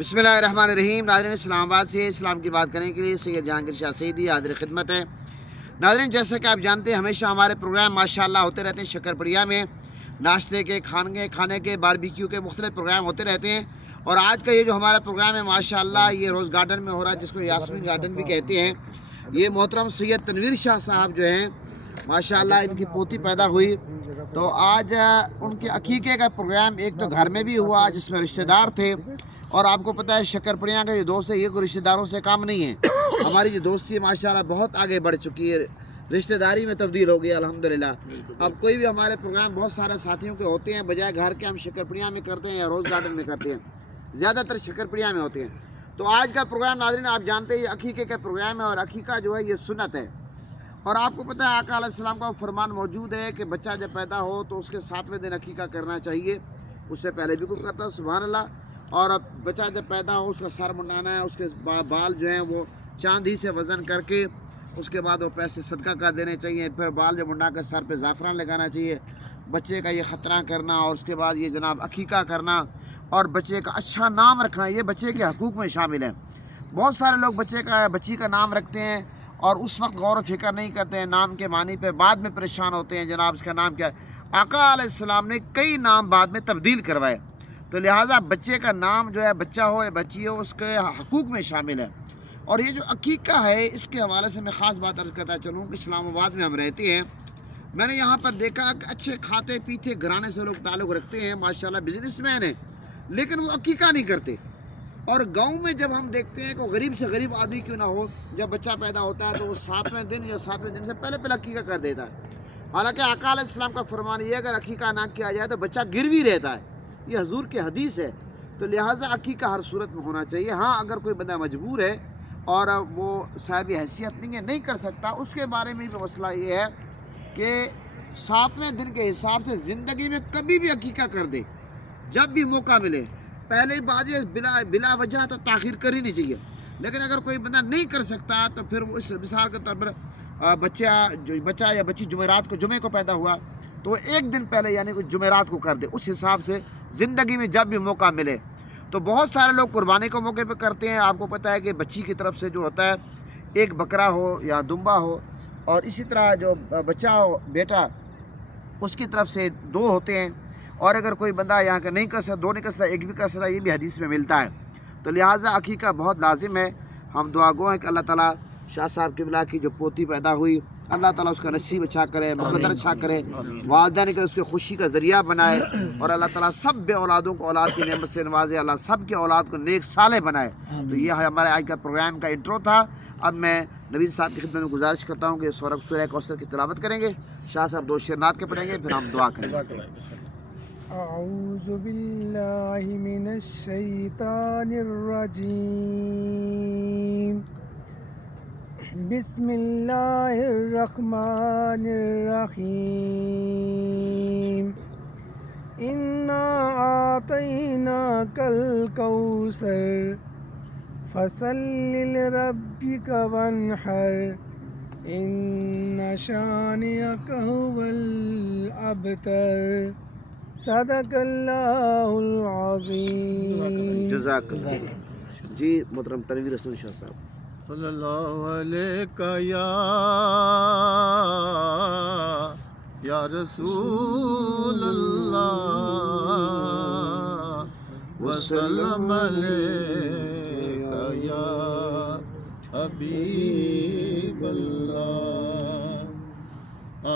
बिस्मिल्लाहिर्रहमानिर्रहीम। नाज़रीन, इस्लाम आबाद से इस्लाम की बात करने के लिए सैयद जहांगीर शाह सईदी हाज़िर खिदमत है। नाज़रीन, जैसा कि आप जानते हैं हमेशा हमारे प्रोग्राम माशाअल्लाह होते रहते हैं। शक्करपड़िया में नाश्ते के, खाने के, बारबेक्यू के मुख्तलिफ प्रोग्राम होते रहते हैं। और आज का ये जो हमारा प्रोग्राम है माशाअल्लाह ये रोज़ गार्डन में हो रहा है, जिसको यास्मीन गार्डन भी कहते हैं। ये मोहतरम सैयद तनवीर शाह साहब जो हैं माशाअल्लाह इनकी पोती पैदा हुई, तो आज उनके अकीक़े का प्रोग्राम एक तो घर में भी हुआ जिसमें रिश्तेदार थे। और आपको पता है शक्करपड़िया का ये दोस्त है, ये कोई रिश्तेदारों से काम नहीं है। हमारी जो दोस्ती है माशाअल्लाह बहुत आगे बढ़ चुकी है, रिश्तेदारी में तब्दील हो गई अल्हम्दुलिल्लाह। अब कोई भी हमारे प्रोग्राम बहुत सारे साथियों के होते हैं, बजाय घर के हम शक्करपड़िया में करते हैं या रोज़ गार्डन में करते हैं, ज़्यादातर शक्करपड़िया में होते हैं। तो आज का प्रोग्राम नाज़रीन आप जानते हैं ये अकीक़े का प्रोग्राम है, और अकीक़ा जो है ये सुन्नत है। और आपको पता है आका अलैहिस्सलाम का फरमान मौजूद है कि बच्चा जब पैदा हो तो उसके 7वें दिन अकीक़ा करना चाहिए। उससे पहले भी कोई करता है, सुभान अल्लाह। और अब बच्चा जब पैदा हो उसका सर मुंडाना है, उसके बाल जो हैं वो चांदी से वज़न करके उसके बाद वो पैसे सदका कर देने चाहिए। फिर बाल जब मुंडा कर सर पे ज़ाफ़रान लगाना चाहिए, बच्चे का ये ख़तरा करना, और उसके बाद ये जनाब अकीक़ा करना और बच्चे का अच्छा नाम रखना, ये बच्चे के हकूक़ में शामिल है। बहुत सारे लोग बच्ची का नाम रखते हैं और उस वक्त गौर व फिक्र नहीं करते हैं नाम के मानी पे, बाद में परेशान होते हैं जनाब इसका नाम क्या है। आका अलैहिस्सलाम ने कई नाम बाद में तब्दील करवाए, तो लिहाजा बच्चे का नाम जो है बच्चा हो या बच्ची हो उसके हकूक़ में शामिल है। और ये जो अकीक़ा है इसके हवाले से मैं ख़ास बात अर्ज़ करता चलूँ कि इस्लामाबाद में हम रहते हैं, मैंने यहाँ पर देखा कि अच्छे खाते पीते घराने से लोग ताल्लुक़ रखते हैं, माशाल्लाह बिजनेसमैन हैं, लेकिन वो अकीक़ा नहीं करते। और गांव में जब हम देखते हैं कि गरीब से गरीब आदमी क्यों ना हो, जब बच्चा पैदा होता है तो वो 7वें दिन या 7वें दिन से पहले अकीक़ा कर देता है। हालांकि आका अलैहिस्सलाम का फरमान ये अगर अकीक़ा ना किया जाए तो बच्चा गिरवी रहता है, ये हजूर की हदीस है। तो लिहाजा अकीक़ा हर सूरत में होना चाहिए। हाँ, अगर कोई बंदा मजबूर है और वो साहिब हैसियत नहीं है, नहीं कर सकता, उसके बारे में भी मसला ये है कि 7वें दिन के हिसाब से ज़िंदगी में कभी भी अकीक़ा कर दे, जब भी मौका मिले। पहले ही बात बिला वजह तो ताख़ीर कर ही नहीं चाहिए। लेकिन अगर कोई बंदा नहीं कर सकता तो फिर वो इस मिसाल के तौर पर बच्चा या बच्ची जुमेरात को, जुमे को पैदा हुआ तो एक दिन पहले यानी कि जुमेरात को कर दे, उस हिसाब से ज़िंदगी में जब भी मौका मिले। तो बहुत सारे लोग कुर्बानी को मौके पे करते हैं। आपको पता है कि बच्ची की तरफ से जो होता है एक बकरा हो या दुम्बा हो, और इसी तरह जो बच्चा हो बेटा उसकी तरफ से 2 होते हैं। और अगर कोई बंदा यहाँ का नहीं कर सकता, 2 नहीं कर सकता, एक भी कर सकता, ये भी हदीस में मिलता है। तो लिहाजा अकीक़ा बहुत लाजिम है। हम दुआ गो हैं कि अल्लाह ताला शाह साहब क़िबला की जो पोती पैदा हुई, अल्लाह ताला उसका नसीब अच्छा करे, मुक़द्दर अच्छा करे, वालिदैन के उसके खुशी का ज़रिया बनाए, और अल्लाह ताला सब बे औलादों को औलाद की नेमत से नवाजे, अल्लाह सब के औलाद को नेक साले बनाए। तो ये हमारे आज का प्रोग्राम का इंट्रो था। अब मैं नवीद साहब की खिदमत में गुजारिश करता हूँ कि सूरह कौसर की तिलावत करेंगे, शाह साहब 2 शेर नात के पढ़ेंगे, फिर हम दुआ करेंगे। अऊज़ु बिल्लाहि मिनश शैतानिर रजीम। बिस्मिल्लाहिर रहमानिर रहीम। इन्ना आतैनाकल कौसर फसल्लि लिरब्बिका वन्हर इन्ना शानिअका हुवल अबतर। सदकल्लाहुल अज़ीम। जज़ाकल्लाह। जी मोहतरम तनवीर रसूल शाह साहब। सल्लल्लाहु अलैका या रसूल अल्लाह वसल्लम अलैका या हबीब अल्लाह।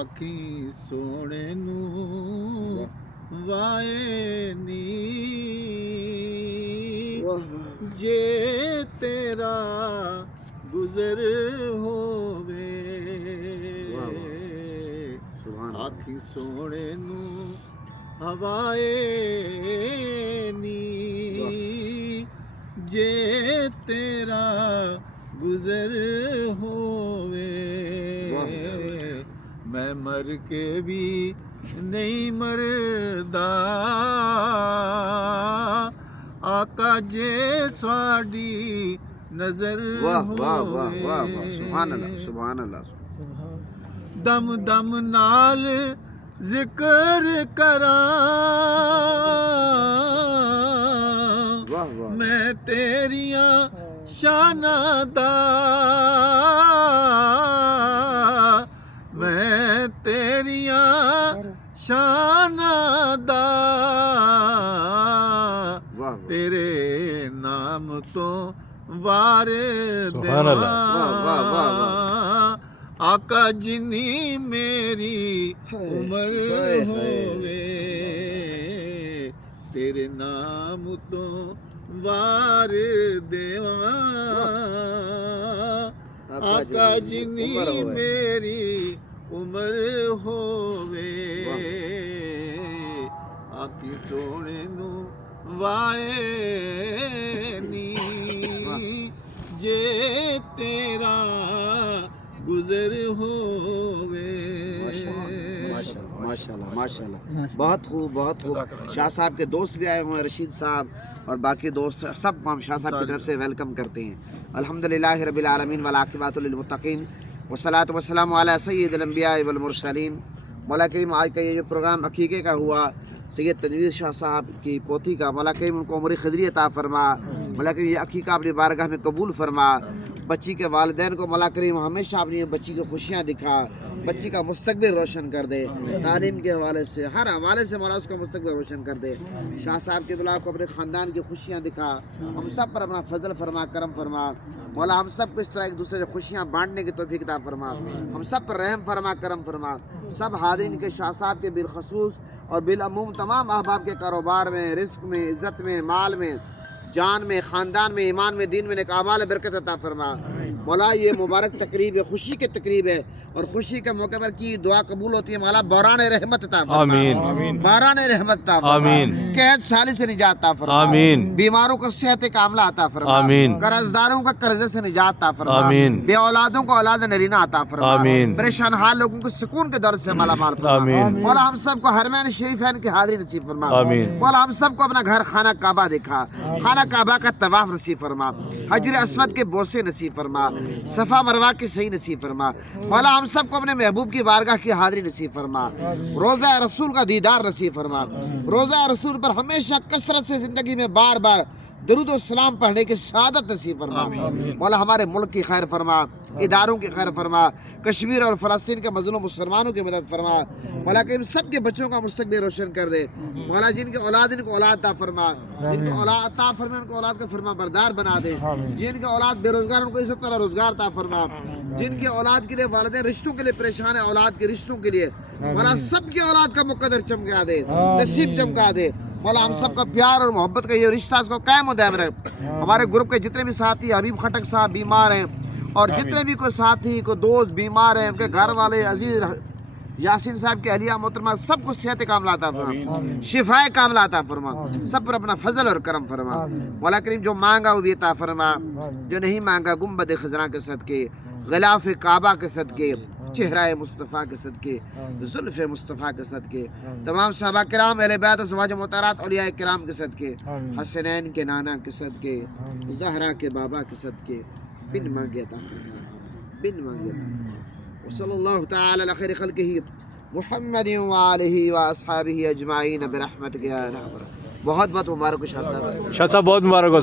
आखी सोने नू वाए नी जे तेरा गुजर होवे, आखी सोने नू हवाए नी जे तेरा गुजर होवे। मैं मर के भी नहीं मरदा आका जे स्वाडी नजर वाह वाह वाह वाह वाह, सुभान अल्लाह सुभान अल्लाह। दम दम नाल जिक्र करा واہ واہ میں تیریاں شانہ دا میں تیریاں شانہ دا واہ تیرے نام تو وار سبحان اللہ۔ واہ، واہ، واہ، آقا جنی میری عمر ہائے، ہائے۔ ہووے تیرے نام تو وار دیواں آقا جنی عمر ہووے۔ میری عمر ہووے آقی سونے نو وائے نی جے تیرا گزر ہووے ماشاءاللہ بہت خوب بہت خوب۔ شاہ صاحب کے دوست بھی آئے ہوئے ہیں، رشید صاحب اور باقی دوست، سب کو ہم شاہ صاحب کی طرف سے ویلکم کرتے ہیں۔ الحمدللہ رب العالمین والعاقبۃ للمتقین والصلاۃ والسلام علی سید الانبیاء والمرسلین۔ مولا کریم آج کا یہ جو پروگرام عقیقے کا ہوا، سید تنویر شاہ صاحب کی پوتی کا، مولا کریم ان کو عمر خضری عطا فرما، مولا کریم یہ عقیقہ اپنی بارگاہ میں قبول فرما، بچی کے والدین کو مولا کریم ہمیشہ اپنی بچی کو خوشیاں دکھا، بچی کا مستقبل روشن کر دے، تعلیم کے حوالے سے ہر حوالے سے مولا اس کا مستقبل روشن کر دے۔ شاہ صاحب کے دلہ کو اپنے خاندان کی خوشیاں دکھا، ہم سب پر اپنا فضل فرما، کرم فرما، مولا ہم سب کو اس طرح ایک دوسرے سے خوشیاں بانٹنے کی توفیق عطا فرما، ہم سب پر رحم فرما، کرم فرما۔ سب حاضرین کے شاہ صاحب کے بالخصوص اور بالعموم تمام احباب کے کاروبار میں، رزق میں، عزت میں، مال میں، جان میں، خاندان میں، ایمان میں، دین میں نیک اعمال برکت عطا فرما۔ مولا یہ مبارک تقریب ہے، خوشی کی تقریب ہے، اور خوشی کے موقع پر کی دعا قبول ہوتی ہے، مولا باران رحمت عطا فرما، آمین۔ باران رحمت عطا فرما، آمین۔ قحط سالی سے نجات عطا فرما، آمین۔ بیماروں کو صحت کاملہ عطا فرما، آمین۔ قرضداروں کا قرضے سے نجات عطا فرما، آمین۔ بے اولادوں کو اولاد نرینہ عطا فرما، آمین۔ پریشان حال لوگوں کو سکون کے دور سے مالا مال فرما، آمین۔ مولا ہم سب کو حرمین شریفین کی حاضری نصیب فرما، آمین۔ مولا ہم سب کو اپنا گھر خانہ کعبہ دکھا، خانہ کعبہ کا طواف نصیب فرما، حجر اسود کے بوسے نصیب فرما، صفا مروہ کی صحیح نصیب فرما، مولا ہم سب کو اپنے محبوب کی بارگاہ کی حاضری نصیب فرما، روزہ رسول کا دیدار نصیب فرما، روزہ رسول پر ہمیشہ کثرت سے زندگی میں بار بار درود و سلام پڑھنے کی سعادت نصیب فرما، مولا ہمارے ملک کی خیر فرما، اداروں کی خیر فرما، کشمیر اور فلسطین کے مظلوم مسلمانوں کی مدد فرما، مولا کہ ان سب کے بچوں کا مستقبل روشن کر دے، مولا جن کے اولاد ان کو اولاد عطا فرما، جن کو اولاد عطا فرما ان کو اولاد کا فرما بردار بنا دے، جن کے اولاد بے روزگار ان کو عزت والا روزگار عطا فرما، جن کے اولاد کے لیے والدین رشتوں کے لیے پریشان ہیں، اولاد کے رشتوں کے لیے مولا سب کی اولاد کا مقدر چمکا دے، نصیب چمکا دے، مولا ہم سب کا پیار اور محبت کا یہ رشتہ اس کو قائم و دائم رکھ۔ ہمارے گروپ کے جتنے بھی ساتھی حبیب خٹک صاحب بیمار ہیں، اور جتنے بھی کوئی ساتھی کوئی دوست بیمار ہیں، ان کے گھر والے عزیز یاسین صاحب کی اہلیہ محترمہ سب کو صحت کاملہ عطا فرما، شفائے کاملہ عطا فرما، سب پر اپنا فضل اور کرم فرما، مولا کریم جو مانگا وہ بھی عطا فرما، جو نہیں مانگا گنبد خضراء کے صدقے، غلاف کعبہ کے صدقے، چہرہ مصطفیٰ کے صدقے، زلف مصطفیٰ کے صدقے، تمام صحابہ کرام، اہل بیت و ازواج مطہرات، اولیاء کرام کے صدقے، حسنین کے نانا کے صدقے، زہرا کے بابا کے صدقے، بن مانگے عطا فرما، بن مانگے عطا فرما۔ وصلی اللہ تعالی علی خیر خلقہ محمد وآلہ واصحابہ اجمعین برحمتک یا ارحم الراحمین۔ بہت بہت مبارک ہو شاہ صاحب۔ شاہ صاحب بہت مبارک ہو۔